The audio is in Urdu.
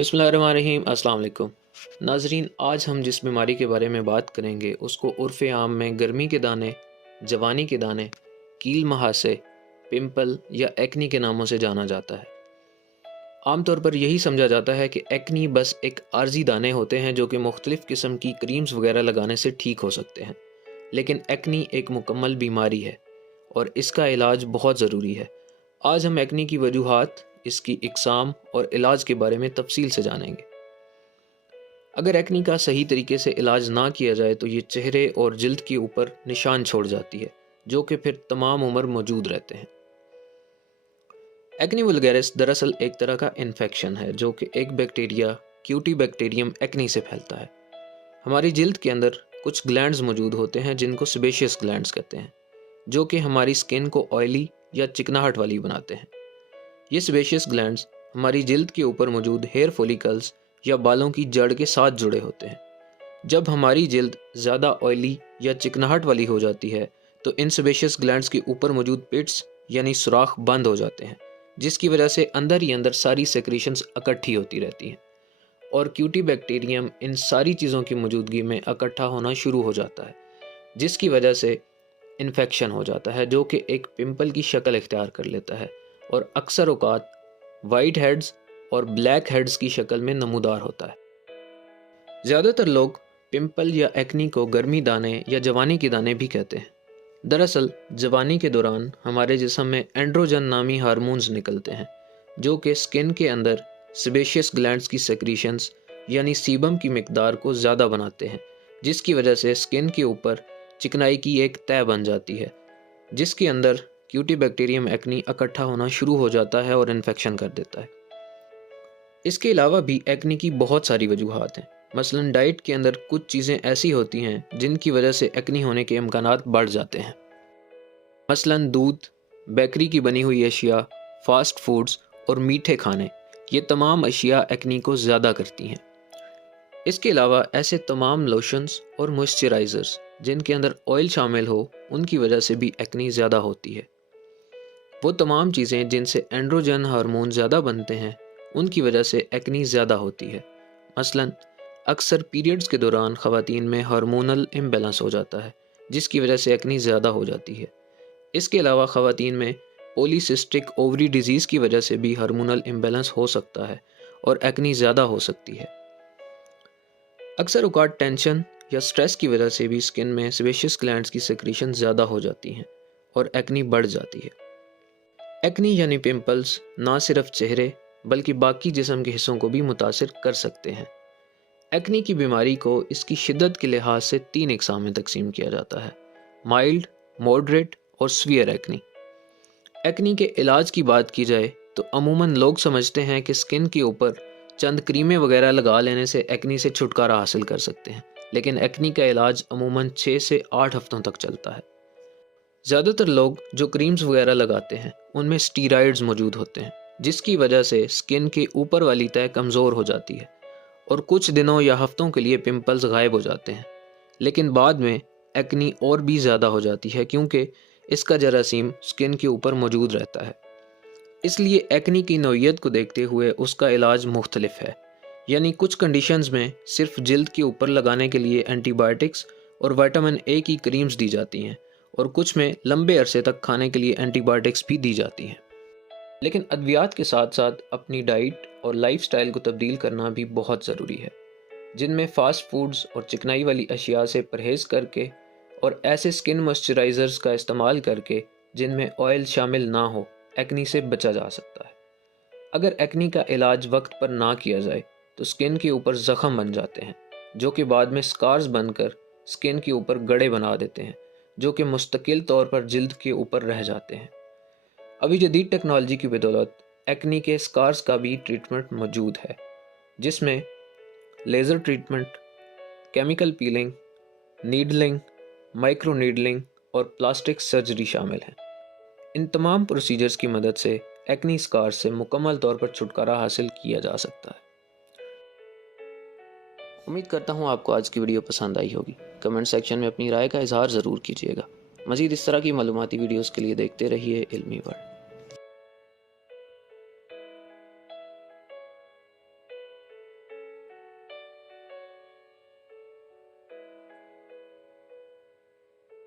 بسم اللہ الرحمن الرحیم۔ السلام علیکم ناظرین، آج ہم جس بیماری کے بارے میں بات کریں گے اس کو عرف عام میں گرمی کے دانے، جوانی کے دانے، کیل مہاسے، پمپل یا ایکنی کے ناموں سے جانا جاتا ہے۔ عام طور پر یہی سمجھا جاتا ہے کہ ایکنی بس ایک عارضی دانے ہوتے ہیں جو کہ مختلف قسم کی کریمز وغیرہ لگانے سے ٹھیک ہو سکتے ہیں، لیکن ایکنی ایک مکمل بیماری ہے اور اس کا علاج بہت ضروری ہے۔ آج ہم ایکنی کی وجوہات، اس کی اقسام اور علاج کے بارے میں تفصیل سے جانیں گے۔ اگر ایکنی کا صحیح طریقے سے علاج نہ کیا جائے تو یہ چہرے اور جلد کے اوپر نشان چھوڑ جاتی ہے جو کہ پھر تمام عمر موجود رہتے ہیں۔ ایکنی وولگیرس دراصل ایک طرح کا انفیکشن ہے جو کہ ایک بیکٹیریا کیوٹی بیکٹیریم ایکنی سے پھیلتا ہے۔ ہماری جلد کے اندر کچھ گلینڈز موجود ہوتے ہیں جن کو سیبیشیس گلینڈز کہتے ہیں، جو کہ ہماری سکن کو آئلی یا چکناہٹ والی بناتے ہیں۔ یہ سیبیشیس گلینڈز ہماری جلد کے اوپر موجود ہیئر فولیکلز یا بالوں کی جڑ کے ساتھ جڑے ہوتے ہیں۔ جب ہماری جلد زیادہ آئلی یا چکناہٹ والی ہو جاتی ہے تو ان سیبیشیس گلینڈز کے اوپر موجود پٹس یعنی سوراخ بند ہو جاتے ہیں، جس کی وجہ سے اندر ہی اندر ساری سیکریشنز اکٹھی ہوتی رہتی ہیں اور کیوٹی بیکٹیریم ان ساری چیزوں کی موجودگی میں اکٹھا ہونا شروع ہو جاتا ہے، جس کی وجہ سے انفیکشن ہو جاتا ہے جو کہ ایک پمپل کی شکل اختیار کر لیتا ہے اور اکثر اوقات وائٹ ہیڈز اور بلیک ہیڈز کی شکل میں نمودار ہوتا ہے۔ زیادہ تر لوگ پمپل یا ایکنی کو گرمی دانے یا جوانی کے دانے بھی کہتے ہیں۔ دراصل جوانی کے دوران ہمارے جسم میں اینڈروجن نامی ہارمونز نکلتے ہیں جو کہ سکن کے اندر سیبیشیس گلینڈز کی سیکریشنز یعنی سیبم کی مقدار کو زیادہ بناتے ہیں، جس کی وجہ سے سکن کے اوپر چکنائی کی ایک تہہ بن جاتی ہے جس کے اندر کیوٹی بیکٹیریم ایکنی اکٹھا ہونا شروع ہو جاتا ہے اور انفیکشن کر دیتا ہے۔ اس کے علاوہ بھی ایکنی کی بہت ساری وجوہات ہیں۔ مثلا ڈائٹ کے اندر کچھ چیزیں ایسی ہوتی ہیں جن کی وجہ سے ایکنی ہونے کے امکانات بڑھ جاتے ہیں۔ مثلا دودھ، بیکری کی بنی ہوئی اشیاء، فاسٹ فوڈز اور میٹھے کھانے، یہ تمام اشیاء ایکنی کو زیادہ کرتی ہیں۔ اس کے علاوہ ایسے تمام لوشنز اور موئسچرائزرز جن کے اندر آئل شامل ہو، ان کی وجہ سے بھی ایکنی زیادہ ہوتی ہے۔ وہ تمام چیزیں جن سے اینڈروجن ہارمون زیادہ بنتے ہیں، ان کی وجہ سے ایکنی زیادہ ہوتی ہے۔ مثلا اکثر پیریڈز کے دوران خواتین میں ہارمونل امبیلنس ہو جاتا ہے جس کی وجہ سے ایکنی زیادہ ہو جاتی ہے۔ اس کے علاوہ خواتین میں پولی سسٹک اووری ڈیزیز کی وجہ سے بھی ہارمونل امبیلنس ہو سکتا ہے اور ایکنی زیادہ ہو سکتی ہے۔ اکثر اوقات ٹینشن یا سٹریس کی وجہ سے بھی سکن میں سیبیشیس گلینڈز کی سیکریشن زیادہ ہو جاتی ہیں اور ایکنی بڑھ جاتی ہے۔ ایکنی یعنی پمپلز نہ صرف چہرے بلکہ باقی جسم کے حصوں کو بھی متاثر کر سکتے ہیں۔ ایکنی کی بیماری کو اس کی شدت کے لحاظ سے 3 اقسام میں تقسیم کیا جاتا ہے: مائلڈ، ماڈریٹ اور سویئر ایکنی۔ ایکنی کے علاج کی بات کی جائے تو عموماً لوگ سمجھتے ہیں کہ سکن کے اوپر چند کریمیں وغیرہ لگا لینے سے ایکنی سے چھٹکارا حاصل کر سکتے ہیں، لیکن ایکنی کا علاج عموماً 6 سے 8 ہفتوں تک چلتا ہے۔ زیادہ تر لوگ جو کریمز وغیرہ لگاتے ہیں ان میں سٹیرائڈز موجود ہوتے ہیں جس کی وجہ سے سکن کے اوپر والی تہہ کمزور ہو جاتی ہے اور کچھ دنوں یا ہفتوں کے لیے پمپلز غائب ہو جاتے ہیں، لیکن بعد میں ایکنی اور بھی زیادہ ہو جاتی ہے کیونکہ اس کا جراثیم سکن کے اوپر موجود رہتا ہے۔ اس لیے ایکنی کی نوعیت کو دیکھتے ہوئے اس کا علاج مختلف ہے، یعنی کچھ کنڈیشنز میں صرف جلد کے اوپر لگانے کے لیے اینٹی بائیوٹکس اور وٹامن اے کی کریمز دی جاتی ہیں اور کچھ میں لمبے عرصے تک کھانے کے لیے اینٹی بائیوٹکس بھی دی جاتی ہیں۔ لیکن ادویات کے ساتھ ساتھ اپنی ڈائٹ اور لائف سٹائل کو تبدیل کرنا بھی بہت ضروری ہے، جن میں فاسٹ فوڈز اور چکنائی والی اشیاء سے پرہیز کر کے اور ایسے سکن موئسچرائزرز کا استعمال کر کے جن میں آئل شامل نہ ہو، ایکنی سے بچا جا سکتا ہے۔ اگر ایکنی کا علاج وقت پر نہ کیا جائے تو سکن کے اوپر زخم بن جاتے ہیں جو کہ بعد میں سکارز بن کر سکن کے اوپر گڑھے بنا دیتے ہیں جو کہ مستقل طور پر جلد کے اوپر رہ جاتے ہیں۔ ابھی جدید ٹیکنالوجی کی بدولت ایکنی کے سکارز کا بھی ٹریٹمنٹ موجود ہے، جس میں laser treatment, chemical peeling, needling, micro needling اور پلاسٹک سرجری شامل ہیں۔ ان تمام پروسیجرز کی مدد سے ایکنی سکارز سے مکمل طور پر چھٹکارا حاصل کیا جا سکتا ہے۔ امید کرتا ہوں آپ کو آج کی ویڈیو پسند آئی ہوگی۔ کمنٹ سیکشن میں اپنی رائے کا اظہار ضرور کیجیے گا۔ مزید اس طرح کی معلوماتی ویڈیوز کے لیے دیکھتے رہیے علمی ورلڈ۔